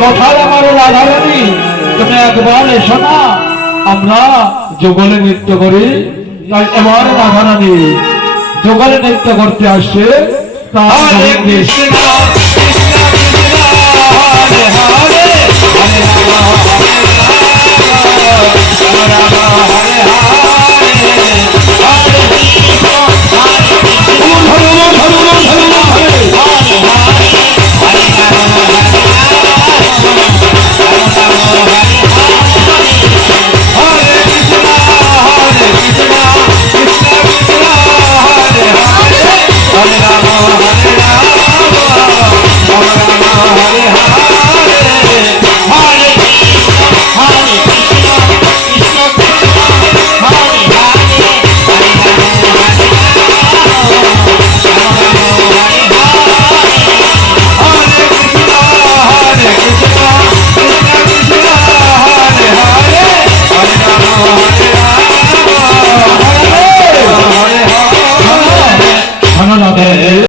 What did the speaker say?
কথা আমার রাধারানী তুমি একবার এসো না আমরা যুগলে নৃত্য করি তাই এবার রাধারানী যুগলে নৃত্য করতে আসছে তার কৃষ্ণ।